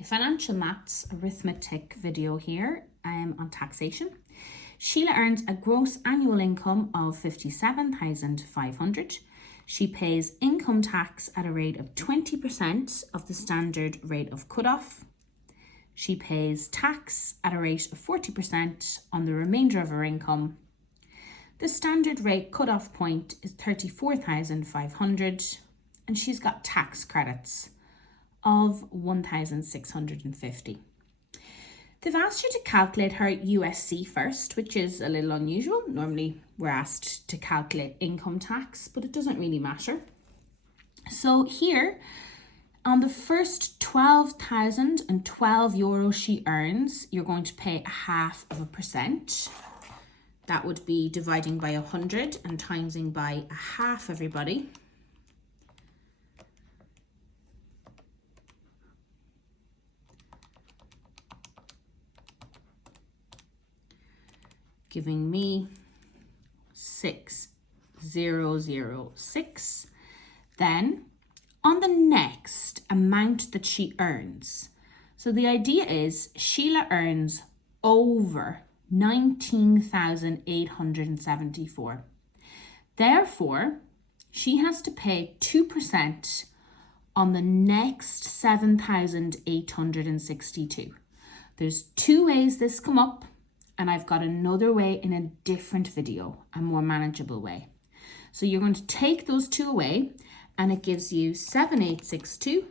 a financial maths arithmetic video here on taxation. Sheila earns a gross annual income of 57,500. She pays income tax at a rate of 20% of the standard rate of cutoff. She pays tax at a rate of 40% on the remainder of her income. The standard rate cutoff point is 34,500 and she's got tax credits of 1,650. They've asked you to calculate her USC first, which is a little unusual. Normally we're asked to calculate income tax, but it doesn't really matter. So here, on the first 12,012 euros she earns, you're going to pay 0.5%. That would be dividing by 100 and timesing by 1/2 everybody. Giving me 6,006. Then on the next amount that she earns. So the idea is Sheila earns over 19,874. Therefore, she has to pay 2% on the next 7,862. There's two ways this come up. And I've got another way in a different video, a more manageable way. So you're going to take those two away and it gives you 7,862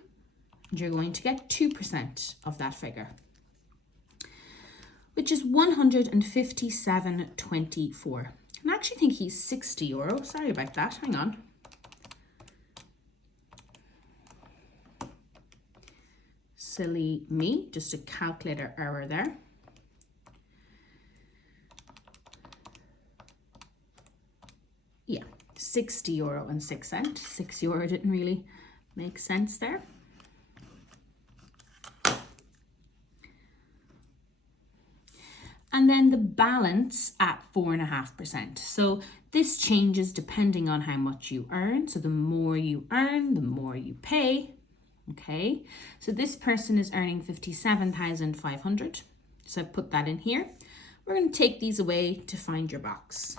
and you're going to get 2% of that figure, which is 157.24. And I actually think he's 60 euro. Sorry about that, hang on. Silly me, just a calculator error there. Yeah, 60 euro and 6 cents. 6 euro didn't really make sense there. And then the balance at 4.5%. So this changes depending on how much you earn. So the more you earn, the more you pay. Okay, so this person is earning 57,500. So I put that in here. We're going to take these away to find your box.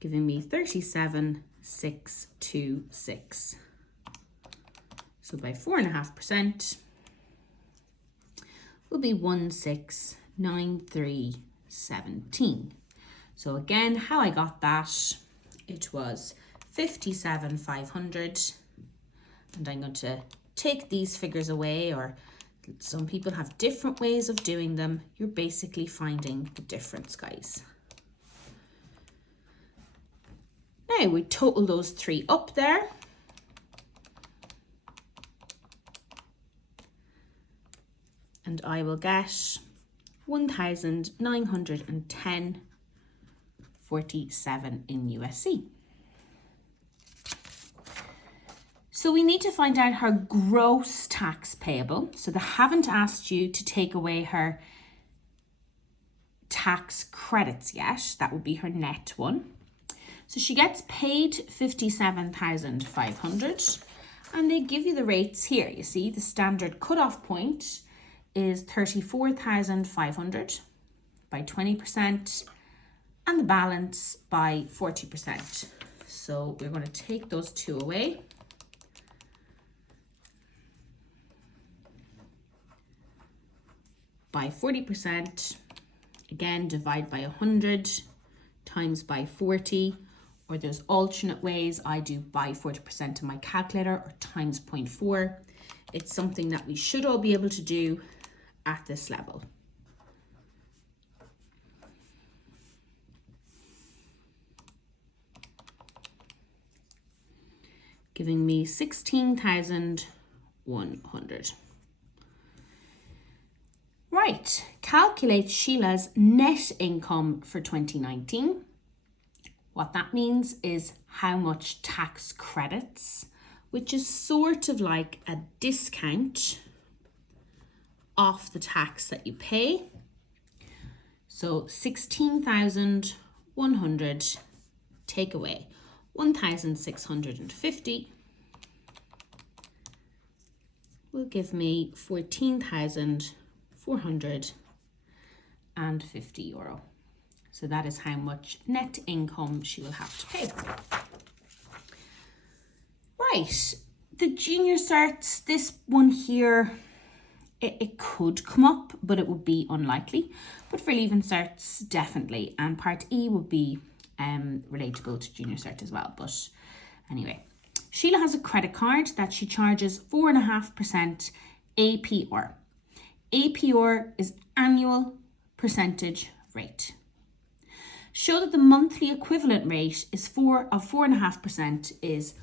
Giving me 37,626. So by 4.5% will be 1693.17. So again, how I got that, it was 57,500, and I'm going to take these figures away, or some people have different ways of doing them. You're basically finding the difference, guys. Now we total those three up there. And I will get 1,910.47 in USC. So we need to find out her gross tax payable. So they haven't asked you to take away her tax credits yet. That would be her net one. So she gets paid 57,500 and they give you the rates here. You see the standard cutoff point is 34,500 by 20% and the balance by 40%. So we're going to take those two away. By 40%, again, divide by 100 times by 40. Or there's alternate ways. I do by 40% in my calculator or times 0.4. It's something that we should all be able to do at this level. Giving me 16,100. Right, calculate Sheila's net income for 2019. What that means is how much tax credits, which is sort of like a discount off the tax that you pay. So 16,100 100, take away 1,650 will give me 14,450 euro. So that is how much net income she will have to pay. Right, the junior certs, this one here, it could come up, but it would be unlikely. But for leaving certs, definitely. And part E would be relatable to junior cert as well. But anyway, Sheila has a credit card that she charges 4.5% APR. APR is annual percentage rate. Show that the monthly equivalent rate is 4.5% is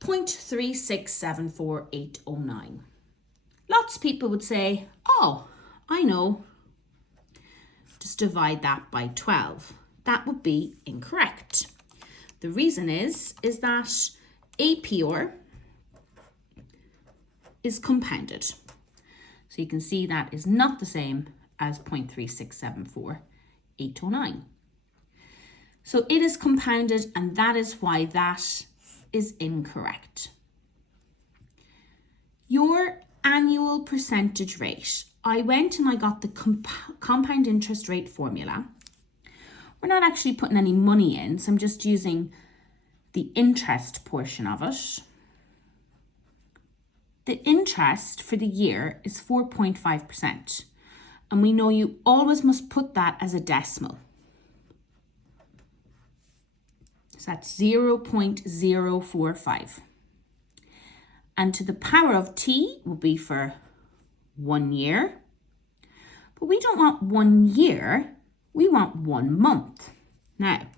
0.3674809. Lots of people would say, oh, I know, just divide that by 12. That would be incorrect. The reason is that APR is compounded. So you can see that is not the same as 0.3674809. So it is compounded, and that is why that is incorrect. Your annual percentage rate. I went and I got the compound interest rate formula. We're not actually putting any money in, so I'm just using the interest portion of it. The interest for the year is 4.5%, and we know you always must put that as a decimal. So that's 0.045. And to the power of t will be for 1 year. But we don't want 1 year, we want 1 month. Now,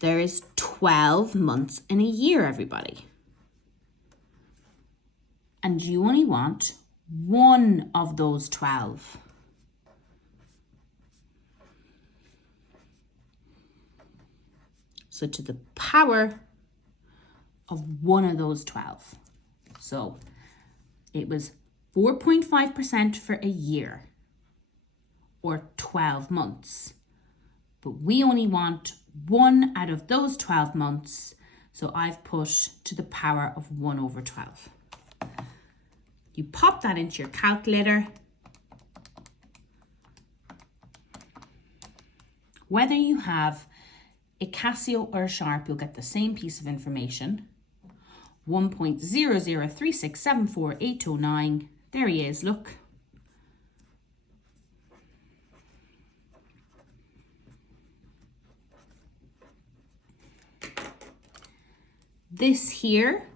there is 12 months in a year, everybody. And you only want one of those 12. So to the power of one of those 12. So it was 4.5% for a year or 12 months. But we only want one out of those 12 months. So I've put to the power of 1 over 12. You pop that into your calculator. Whether you have a Casio or a Sharp, you'll get the same piece of information. 1.003674809. There he is, look. This here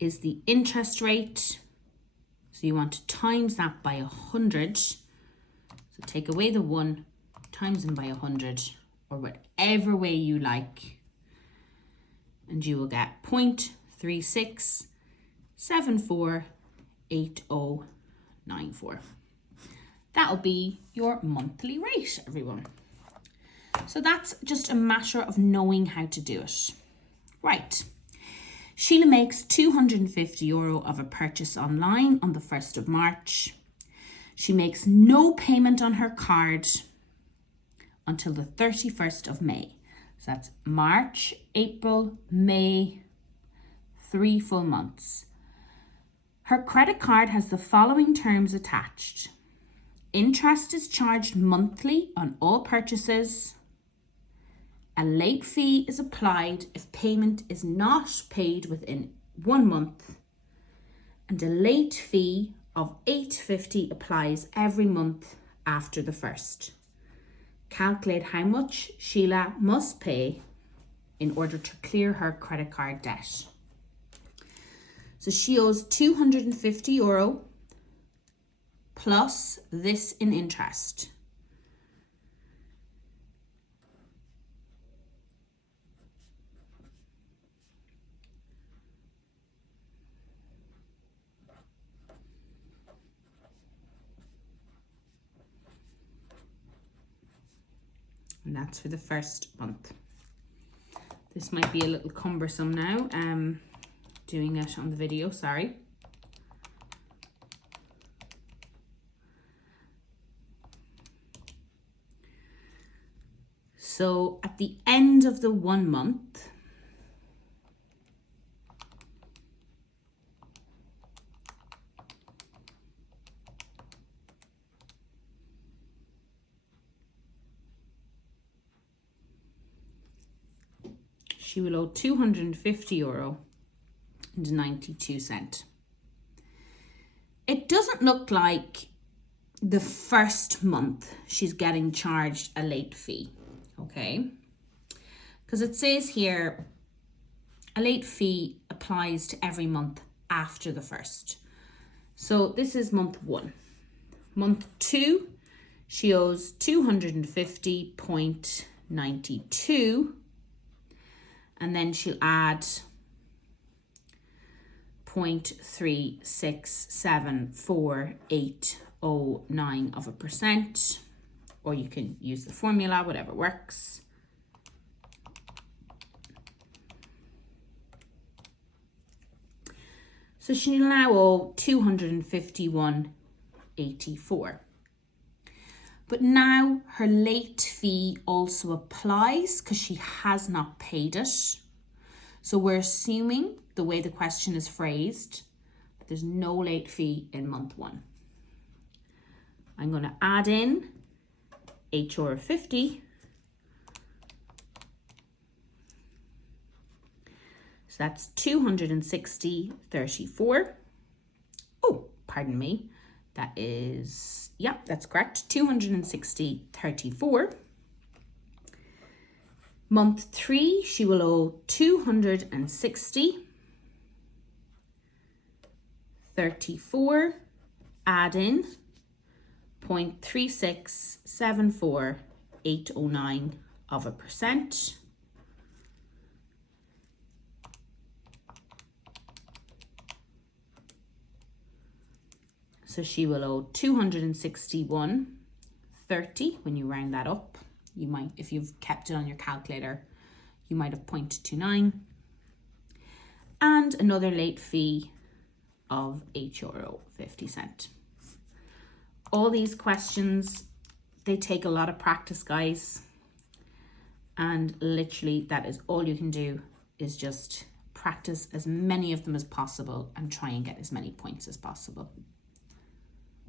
is the interest rate. So you want to times that by 100. So take away the 1, times them by 100, or whatever way you like. And you will get 0.36748094. That'll be your monthly rate, everyone. So that's just a matter of knowing how to do it. Right. Sheila makes €250 of a purchase online on the 1st of March. She makes no payment on her card until the 31st of May. So that's March, April, May, 3 full months. Her credit card has the following terms attached. Interest is charged monthly on all purchases. A late fee is applied if payment is not paid within 1 month. And a late fee of $8.50 applies every month after the 1st. Calculate how much Sheila must pay in order to clear her credit card debt. So she owes €250 plus this in interest. And that's for the 1st month. This might be a little cumbersome now, doing it on the video, sorry. So at the end of the 1 month, she will owe €250.92. It doesn't look like the first month she's getting charged a late fee, okay? Because it says here, a late fee applies to every month after the first. So this is month 1. Month 2, she owes $250.92, and then she'll add 0.3674809%, or you can use the formula, whatever works. So she'll now owe $251.84. But now her late fee also applies because she has not paid it. So we're assuming, the way the question is phrased, that there's no late fee in month 1. I'm going to add in HR of 50. So that's 260.34. Oh, pardon me. That is, yeah, that's correct. 260.34. Month 3, she will owe 260.34. Add in 0.3674809%. So she will owe 261.30 when you round that up. You might, if you've kept it on your calculator, you might have 0.29. And another late fee of €8.50. All these questions, they take a lot of practice, guys. And literally that is all you can do, is just practice as many of them as possible and try and get as many points as possible.